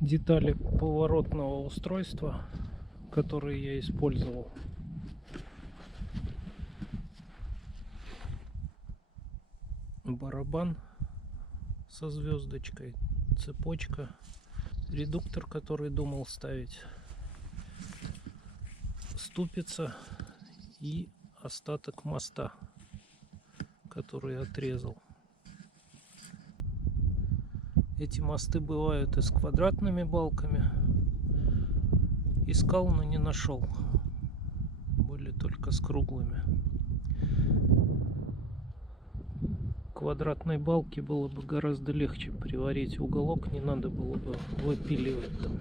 детали поворотного устройства, которые я использовал. Барабан со звездочкой, цепочка, редуктор, который думал ставить, ступица и остаток моста, который отрезал. Эти мосты бывают и с квадратными балками. Искал, но не нашел. Были только с круглыми. Квадратной балки было бы гораздо легче приварить уголок, не надо было бы выпиливать там.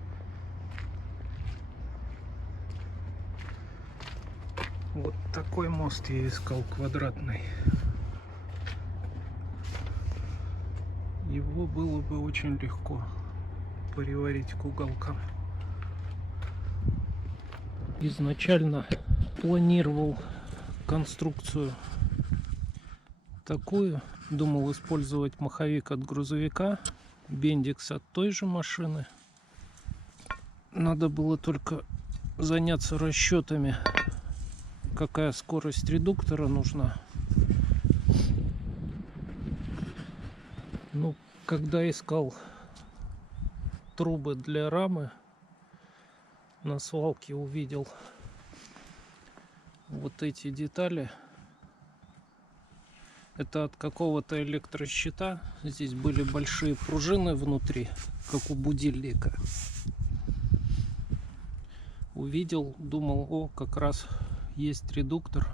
Вот такой мост я искал, квадратный. Его было бы очень легко приварить к уголкам. Изначально планировал конструкцию такую. Думал использовать маховик от грузовика, бендикс от той же машины. Надо было только заняться расчетами, какая скорость редуктора нужна. Ну, когда искал трубы для рамы, на свалке увидел вот эти детали. Это от какого-то электрощита. Здесь были большие пружины внутри, как у будильника. Увидел, думал, о, как раз есть редуктор,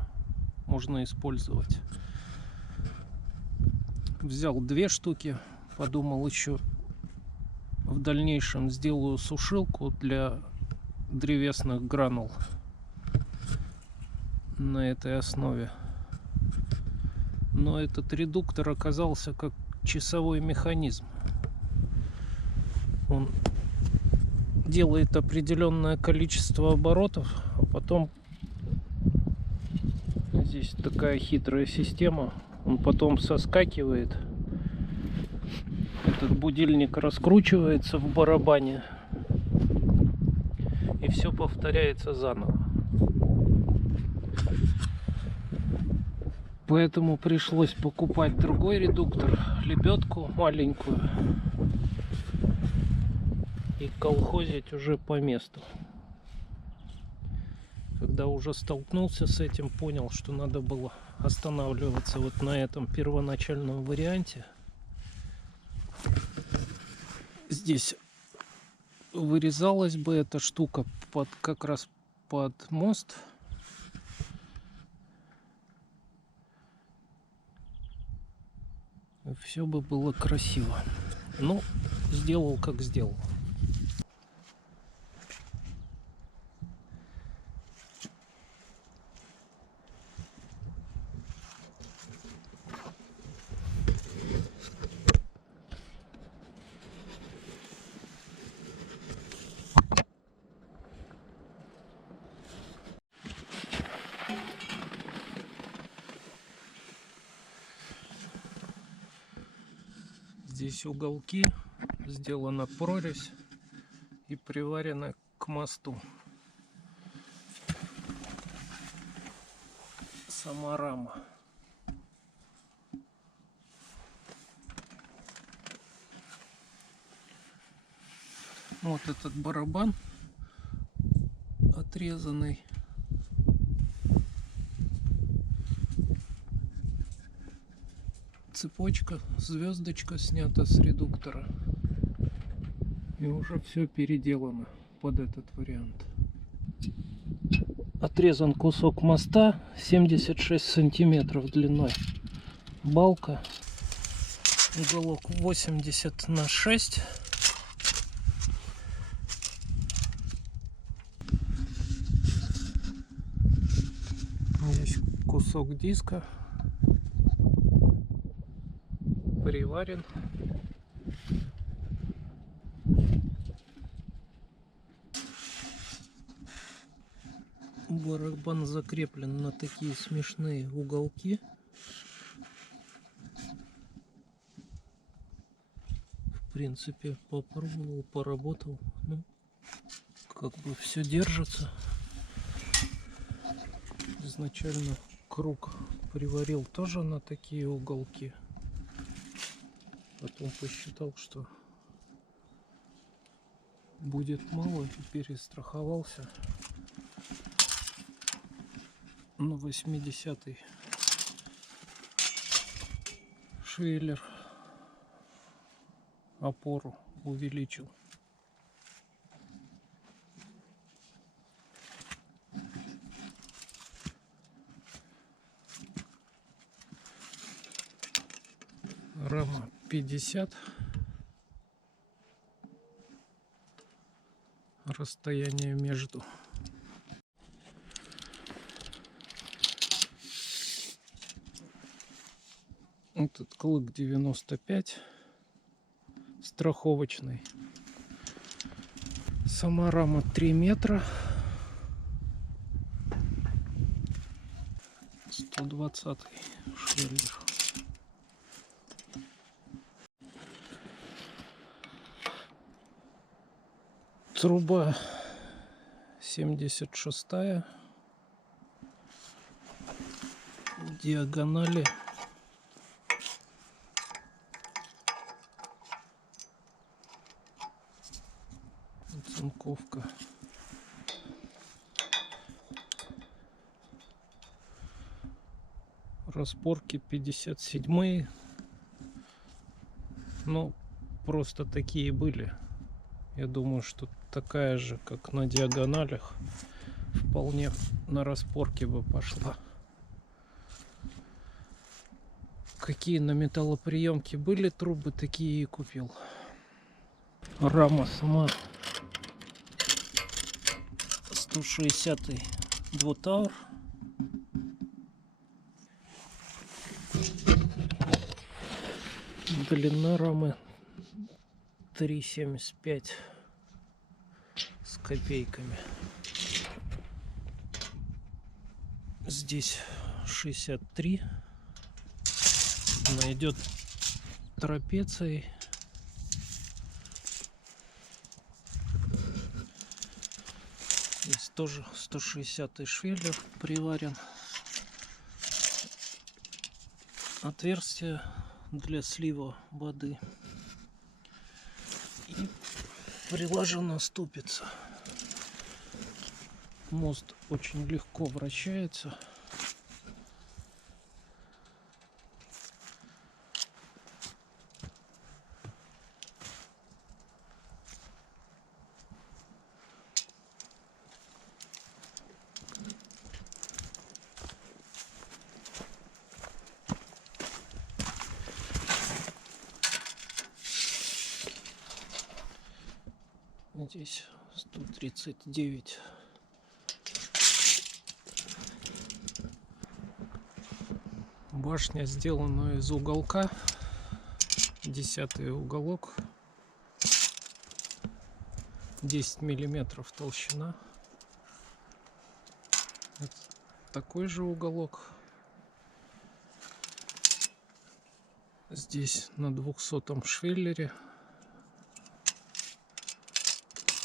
можно использовать. Взял 2 штуки, подумал, еще в дальнейшем сделаю сушилку для древесных гранул на этой основе. Но этот редуктор оказался как часовой механизм. Он делает определенное количество оборотов, а потом здесь такая хитрая система. Он потом соскакивает. Этот будильник раскручивается в барабане. И все повторяется заново. Поэтому пришлось покупать другой редуктор, лебедку маленькую, и колхозить уже по месту. Когда уже столкнулся с этим, понял, что надо было останавливаться вот на этом первоначальном варианте. Здесь вырезалась бы эта штука как раз под мост. Все бы было красиво. Ну, сделал как сделал. Здесь уголки, сделана прорезь и приварена к мосту сама рама. Вот этот барабан отрезанный. Цепочка, звездочка снята с редуктора. И уже все переделано под этот вариант. Отрезан кусок моста 76 сантиметров длиной. Балка. Уголок 80/6. Здесь кусок диска. Приварен. Барабан закреплен на такие смешные уголки. В принципе, попробовал, поработал. Ну, как бы все держится. Изначально круг приварил тоже на такие уголки. Потом посчитал, что будет мало, и перестраховался. На 80-й швеллер опору увеличил. Рама 50. Расстояние между. Этот клык 95. Страховочный. Сама рама 3 метра. 120 швеллер. Труба 76-я. Диагонали оцинковка. Распорки 57-е. Ну, просто такие были. Я думаю, что такая же, как на диагоналях, вполне на распорке бы пошла. Какие на металлоприемке были трубы, такие и купил. Рама сама 160-й двутаур. Длина рамы 3,75 с копейками. Здесь 63. Она идет трапецией. Здесь тоже 160-й швеллер приварен. Отверстие для слива воды. И приложена ступица. Мост очень легко вращается. Здесь 139. Башня сделана из уголка. 10-й уголок. 10 миллиметров толщина. Это такой же уголок. Здесь на 200-м швеллере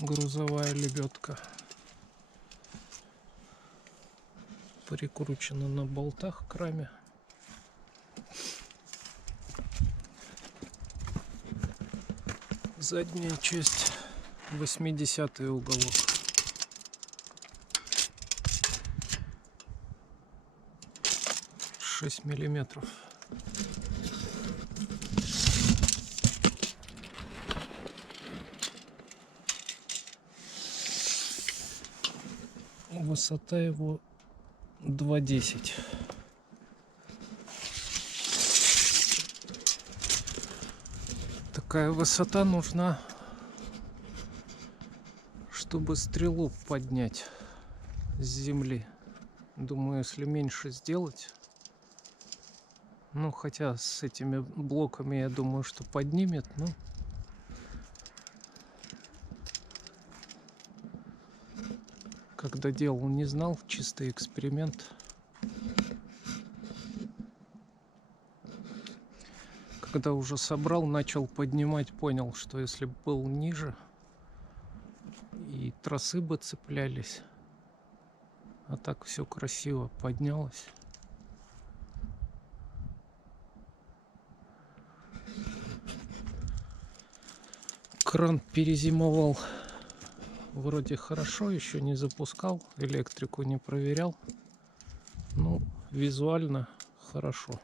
грузовая лебедка. Прикручена на болтах к раме. Задняя часть 80-й уголок. Шесть миллиметров. Высота его 2,10. Такая высота нужна, чтобы стрелу поднять с земли. Думаю, если меньше сделать, ну хотя с этими блоками я думаю, что поднимет, но когда делал, не знал, чистый эксперимент. когда уже собрал, начал поднимать, понял, что если бы был ниже, и тросы бы цеплялись. А так все красиво поднялось. Кран перезимовал вроде хорошо, еще не запускал, электрику не проверял. Ну, визуально хорошо.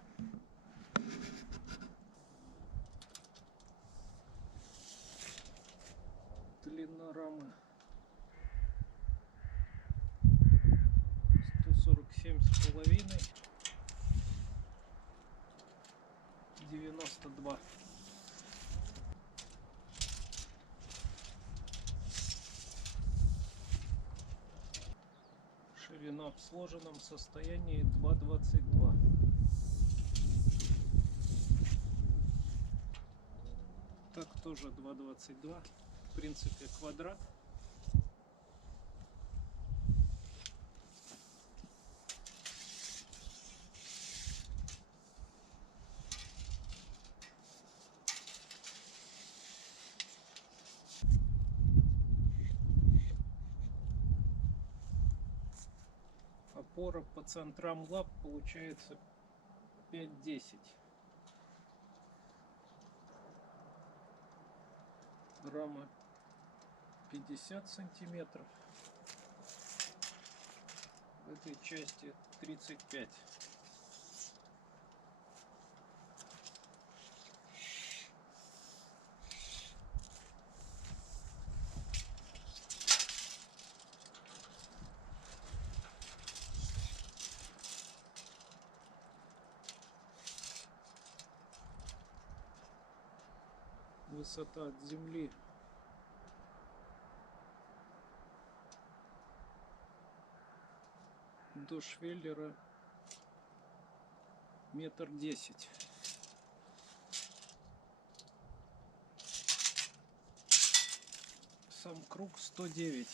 Длина рамы 147,5, 92. Ширина в сложенном состоянии 2,22. Так тоже 2,22. В принципе квадрат. Опора по центрам лап получается 5,10. Рама 50 сантиметров. В этой части 35. Высота от земли до швеллера 1,10 м. Сам круг 109.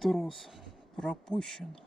Трос пропущен.